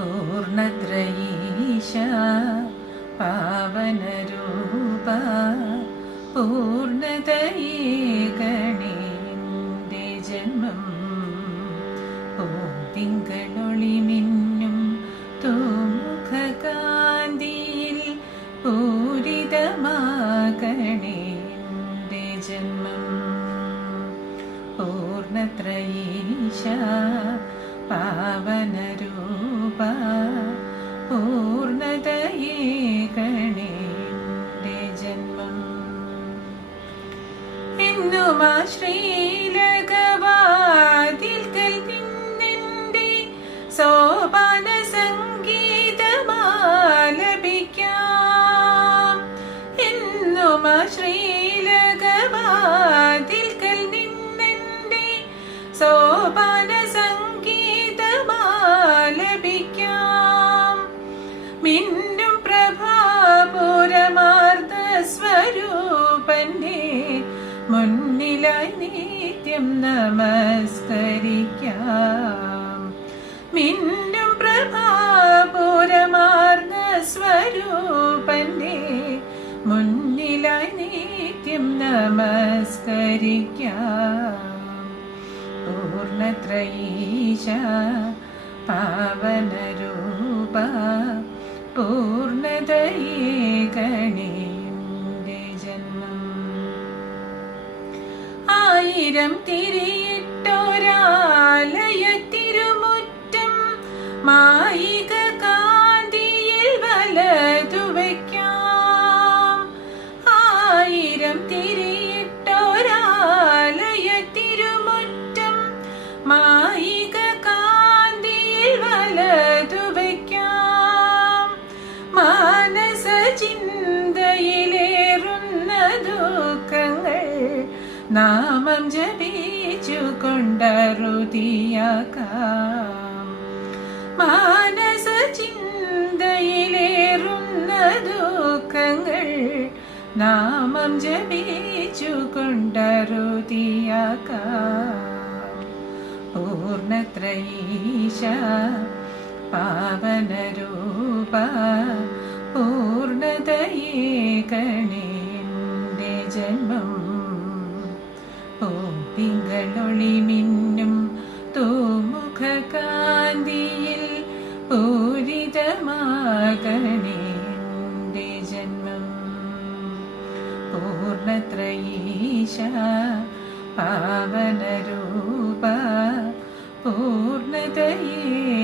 പൂർണത്രയീശ പാവനരൂപ പൂർണതയേ ഗണേന്റെ ജന്മം പൂത്തിങ്കളൊളി മിന്നും തൂമുഖകാന്തിയിൽ പൂരിതമാകണേന്റെ ജന്മം. Poornathrayeesa പാവനരൂപ Namah Shri. നിത്യം നമസ്കരിക്കാം. മിന്നും പ്രഭാപൂരമാർന്ന സ്വരൂപന്റെ മുന്നിലായി നിത്യം നമസ്കരിക്കാം. പൂർണത്രയീശ പാവനരൂപ പൂർണതയേ ആയിരം തിരിയിട്ടൊരാലയ തിരുമുറ്റം മായിക നാമം ജപിച്ചു കൊണ്ടറുതിയാക്കാം മാനസ ചിന്തയിലേറുന്ന ദുഃഖങ്ങൾ നാമം ജപിച്ചു കൊണ്ടറുതിയാക്കാം പൂർണത്രയീശ പാവനരൂപ പൂർണതയേ പൂത്തിങ്കളൊളി മിന്നും തൂമുഖകാന്തിയിൽ പൂരിതമാകണേന്റെ ജന്മം. പൂർണത്രയീശ പാവനരൂപ പൂർണതയേ